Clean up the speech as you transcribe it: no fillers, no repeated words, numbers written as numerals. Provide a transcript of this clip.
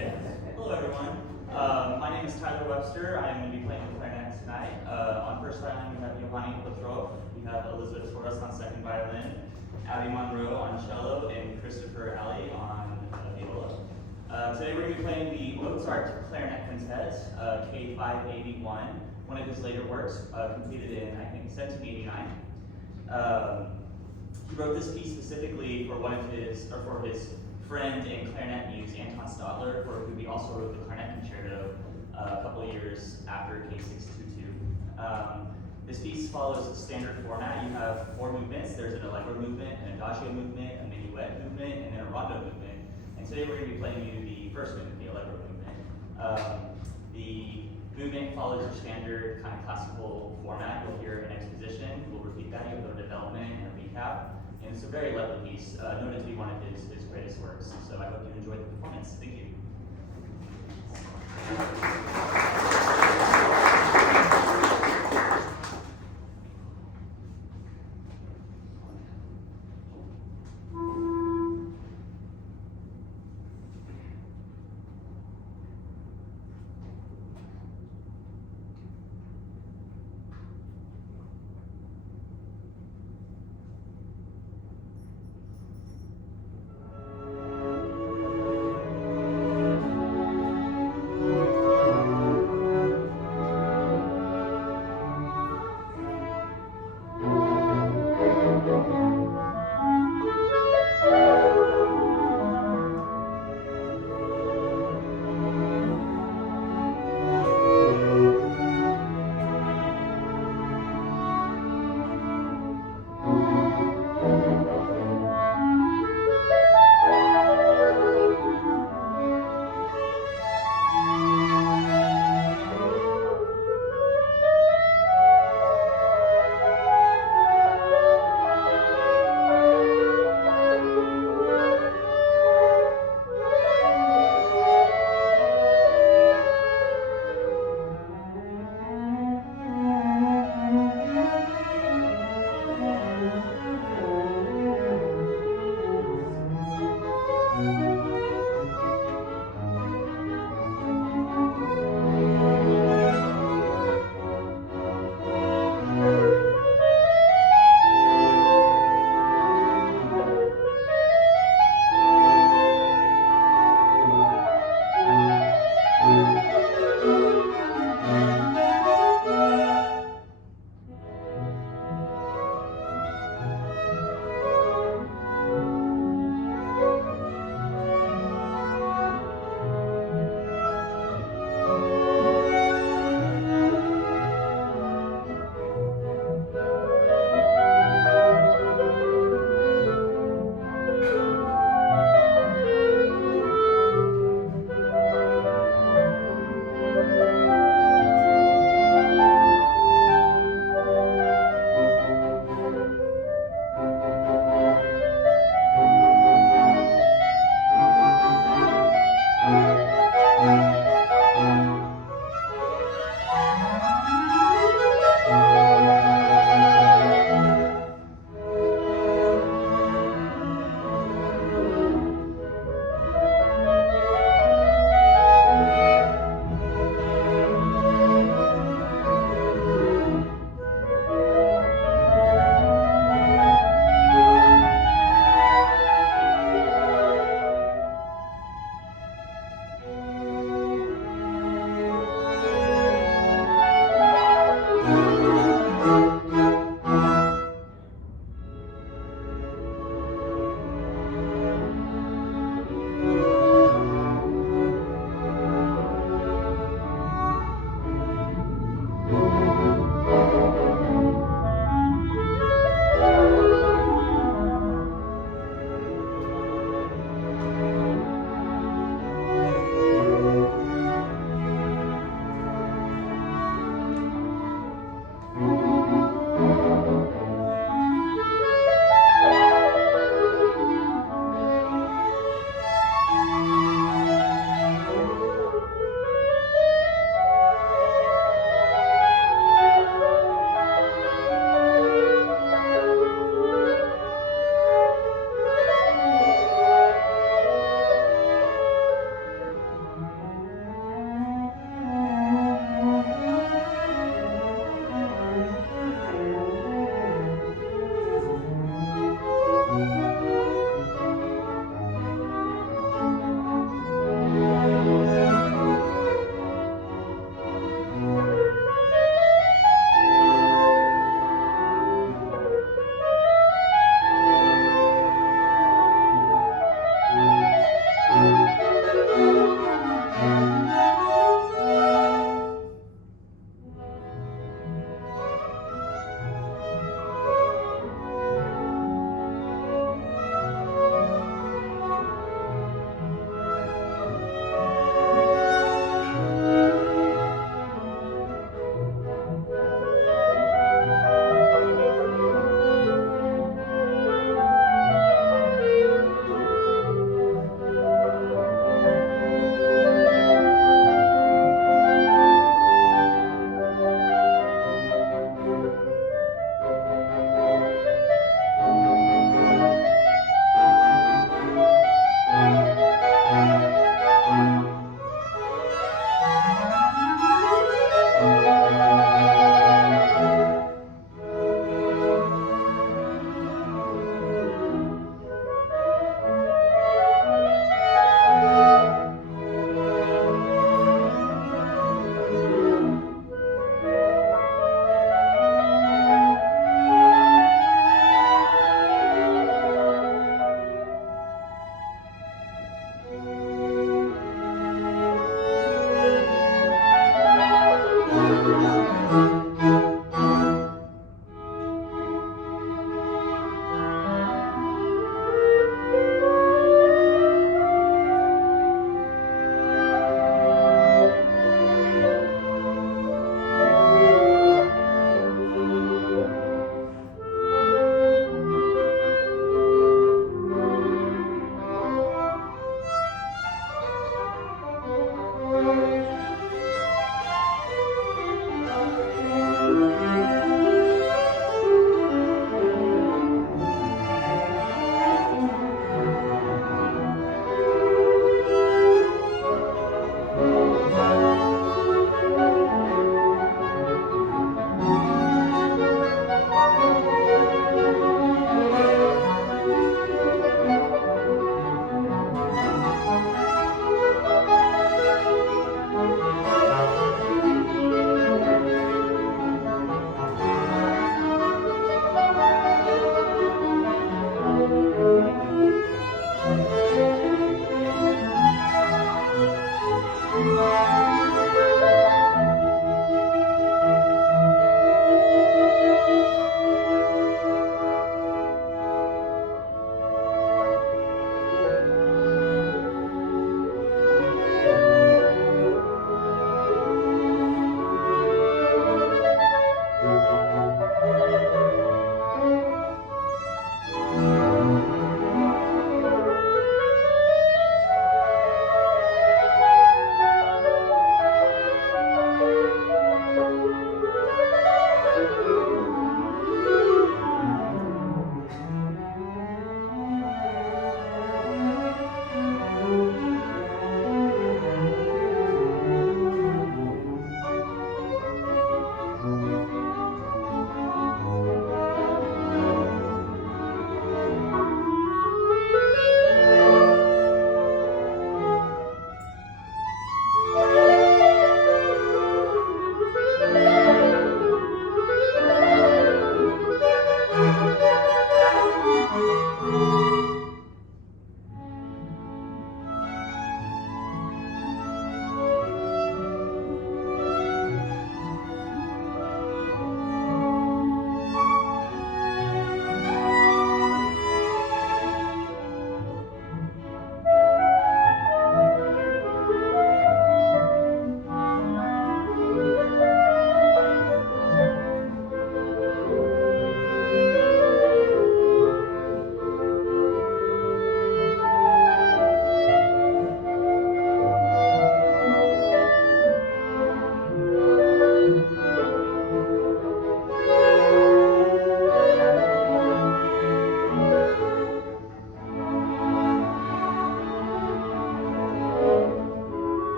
Okay. Hello, everyone. My name is Tyler Webster. I'm going to be playing the clarinet tonight. On first violin, we have Johanny Petrov. We have Elizabeth Torres on second violin, Abby Monroe on cello, and Christopher Alley on viola. Today we're going to be playing the Mozart Clarinet Quintet, K581, one of his later works, completed in, I think, 1789. He wrote this piece specifically for for his friend and clarinet muse, Anton Stadler, for whom he also wrote the Clarinet Concerto a couple of years after K622. This piece follows a standard format. You have four movements. There's an allegro movement, an adagio movement, a minuet movement, and then a rondo movement. And today we're going to be playing you the first movement, the allegro movement. The movement follows your standard kind of classical format. You'll hear an exposition. We'll repeat that. You'll go to development and a recap. And it's a very lovely piece, known to be one of his greatest works. So I hope you enjoyed the performance. Thank you.